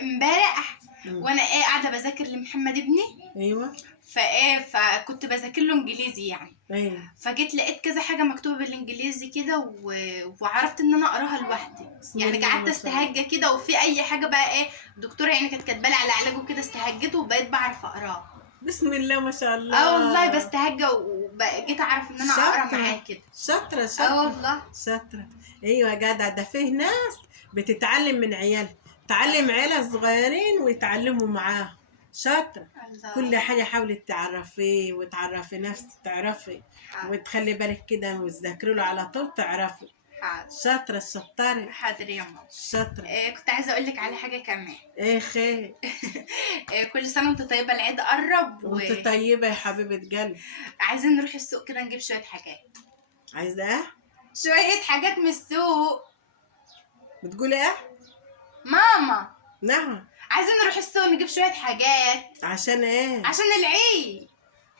امبارح وانا قاعده بذاكر لمحمد ابني. ايوه. فكنت بذاكر له انجليزي يعني. ايوه. فجيت لقيت كذا حاجه مكتوبه بالانجليزي كده وعرفت ان انا اقراها لوحدي. يعني قعدت استهجى كده، وفي اي حاجه بقى الدكتوره يعني كانت كاتبه لي على علاجه كده، استهجته وبقيت بعرف اقراه. بسم الله ما شاء الله. والله بستهجى وجيت اعرف ان انا اقرا معاه كده. شاطره شاطره. والله شاطره. ايوه جدع، ده فيه ناس بتتعلم من عيالها، تعلم عيالها الصغيرين ويتعلموا معاها. شاطره. الله. كل حاجه حاولي تعرفيه وتعرفي نفسك، تعرفي وتخلي بالك كده وتذاكري له على طول تعرفي. حاضر. شاطره الشطاره. حاضر يا ماما. شاطره. كنت عايزه اقول لك على حاجه كمان. ايه خير؟ كل سنه وانت طيبه، العيد قرب وانت طيبه يا حبيبه قلبي. عايزين نروح السوق كده نجيب شويه حاجات. عايزه ايه؟ شويه حاجات من السوق. بتقولي ايه؟ ماما نعم. عايزين نروح السوق نجيب شويه حاجات. عشان ايه؟ عشان العيد.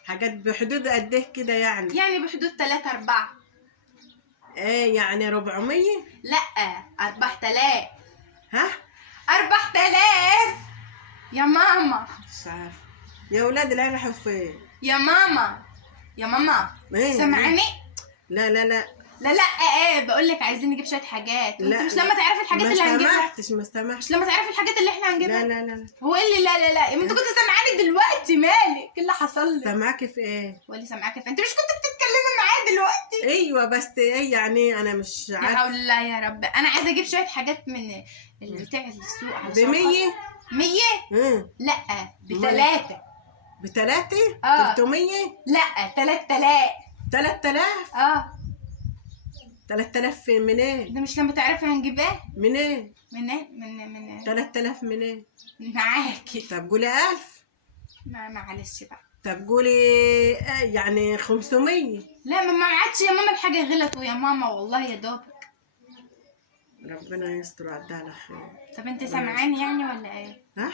حاجات بحدود قد ايه كده يعني؟ يعني بحدود 3 4. ايه يعني 400؟ لا 4000. ها؟ 4000 يا ماما. مش عارفه. يا ولاد العيال راحوا فين؟ يا ماما يا ماما ايه؟ سامعني؟ لا لا لا لا لا بقول لك عايزين نجيب شويه حاجات. لا، انت مش لما تعرفي الحاجات اللي هنجيبها؟ ما سمحتش. مش لما تعرفي الحاجات اللي احنا هنجيبها؟ لا لا لا هو ايه اللي لا لا لا؟ انت كنت سامعاني دلوقتي، مالك؟ ايه اللي حصل لك؟ سامعاكي في ايه؟ واللي سامعاكي في انت مش كنت بتتكلمي معايا دلوقتي؟ ايوه بس ايه يعني انا مش يا عارفه. حول الله يا رب. انا عايزه اجيب شويه حاجات من اللي بتاع السوق. ب 100؟ 100؟ لا ب3. ب3؟ 300؟ لا 3000. 3000؟ 3000 منين؟ ده مش لما تعرفي هنجيبها؟ منين؟ من 3000 منين؟ معاكي. طب قولي 1000. معلش بقى. طب قولي يعني 500. لا ما عادش يا ماما، الحاجه غلط ويا ماما والله يا دوبك. ربنا يستر ويعدي على خير. طب انت سامعاني يعني ولا ايه؟ ها؟